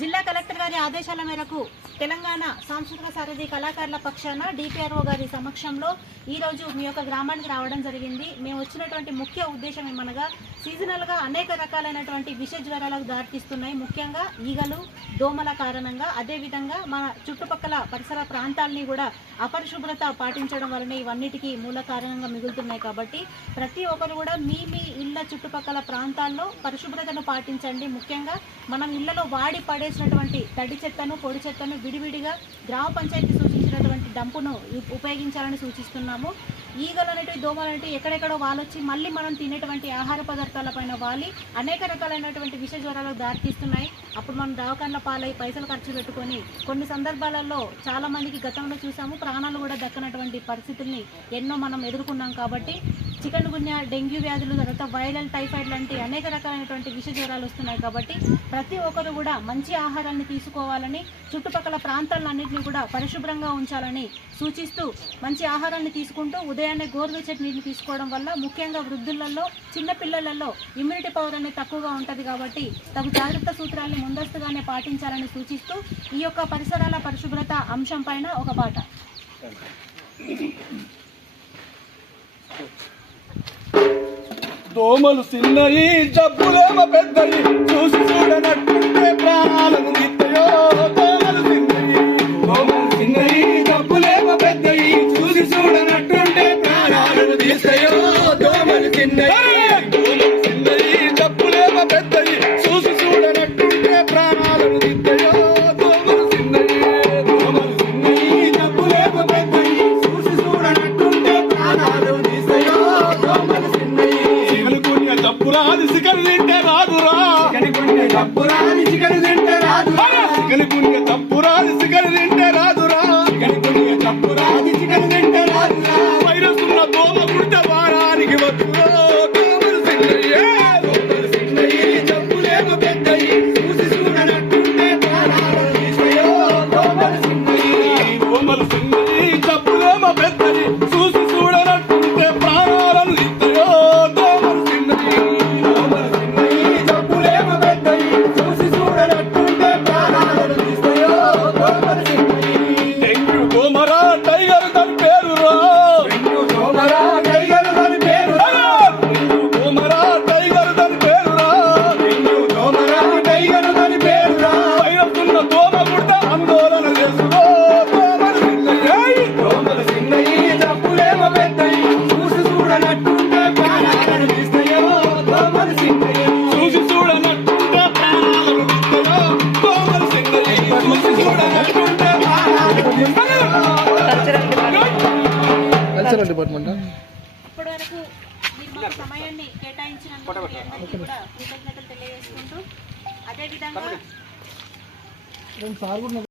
జిల్లా కలెక్టర్ గారి ఆదేశాల మేరకు తెలంగాణ సాంస్కృతిక సారథి కళాకారుల పక్షాన డిపిఆర్ఓ గారి సమక్షంలో ఈరోజు మీ యొక్క గ్రామానికి రావడం జరిగింది. మేము వచ్చినటువంటి ముఖ్య ఉద్దేశం ఏమనగా సీజనల్గా అనేక రకాలైనటువంటి విష జ్వరాలకు దారితీస్తున్నాయి, ముఖ్యంగా ఈగలు దోమల కారణంగా. అదేవిధంగా మన చుట్టుపక్కల పరిసర ప్రాంతాలని కూడా అపరిశుభ్రత పాటించడం వలన ఇవన్నిటికీ మూల కారణంగా మిగులుతున్నాయి. కాబట్టి ప్రతి ఒక్కరు కూడా మీ ఇళ్ళ చుట్టుపక్కల ప్రాంతాల్లో పరిశుభ్రతను పాటించండి. ముఖ్యంగా మనం ఇళ్లలో వాడి పడేసినటువంటి తడి చెత్తను పొడి చెత్తను విడివిడిగా గ్రామ పంచాయతీ సూచించినటువంటి డంపును ఉపయోగించాలని సూచిస్తున్నాము. ఈగలు అనేటివి దోమలు అనేటివి ఎక్కడెక్కడో వాలొచ్చి మళ్ళీ మనం తినేటువంటి ఆహార పదార్థాలపైన వాలి అనేక రకాలైనటువంటి విష జ్వరాలకు దారితీస్తున్నాయి. అప్పుడు మనం దవాఖానల పాలై పైసలు ఖర్చు పెట్టుకొని కొన్ని సందర్భాలలో చాలా మందికి గతంలో చూసాము, ప్రాణాలు కూడా దక్కనటువంటి పరిస్థితుల్ని ఎన్నో మనం ఎదుర్కొన్నాం. కాబట్టి చికెన్ గున్యా, డెంగ్యూ వ్యాధులు, తర్వాత వైరల్ టైఫాయిడ్ లాంటి అనేక రకాలైనటువంటి విష జ్వరాలు వస్తున్నాయి. కాబట్టి ప్రతి ఒక్కరు కూడా మంచి ఆహారాన్ని తీసుకోవాలని, చుట్టుపక్కల ప్రాంతాలన్నింటినీ కూడా పరిశుభ్రంగా ఉంచాలని సూచిస్తూ మంచి ఆహారాన్ని తీసుకుంటూ ఉదయాన్నే గోరువెచ్చటి నీటిని తీసుకోవడం వల్ల ముఖ్యంగా వృద్ధులలో, చిన్నపిల్లలలో ఇమ్యూనిటీ పవర్ అనేది తక్కువగా ఉంటుంది. కాబట్టి తగు జాగ్రత్త సూత్రాలను ముందస్తుగానే పాటించాలని సూచిస్తూ ఈ యొక్క పరిసరాల పరిశుభ్రత అంశం పైన ఒక పాట. దోమలు చిన్నయి జబ్బులేమ పెద్దయి చూసి చూడనట్టుంటే ప్రాణాలను గిత్తయో. దోమలు చిన్నయి జబ్బులేమ పెద్దయి చూసి చూడనట్టుంటే ప్రాణాలను తీస్తాయో. దోమలు చిన్నయి జబ్బులేమ పెద్దయి చూసి చూడనట్టుంటే ప్రాణాలను తీస్తాయో. దోమలు చిన్నయి జబ్బులేమ పెద్దయి చూసి చూడనట్టుంటే ప్రాణాలు తీస్తాయో. దోమలు తప్పురాది చికెన్ తింటే రాదురా, తప్పురాది చికెన్ తింటే రాదురా, తప్పురాది చికెన్ తింటే రాదురా, తప్పురాది చికెన్ తింటే రాదురా. వైరస్ ఉన్న దోమ కుడితే వారానికి వచ్చురా. దోమలు చిన్నయ్యే జబ్బులేమ పెద్దయి చూసి చూడనట్టుంటే ప్రాణాలు తీస్తాయో. దోమలు చిన్నయ్యి జబ్బులేమ పెద్దయి చూసి చూడనట్టుంటే ప్రాణాలను తీస్తాయో. డిపార్ట్మెంట్ ఇప్పటి వరకు మీరు మా సమయాన్ని కేటాయించినందుకు కూడా కృతజ్ఞతలు తెలియజేసుకుంటూ, అదేవిధంగా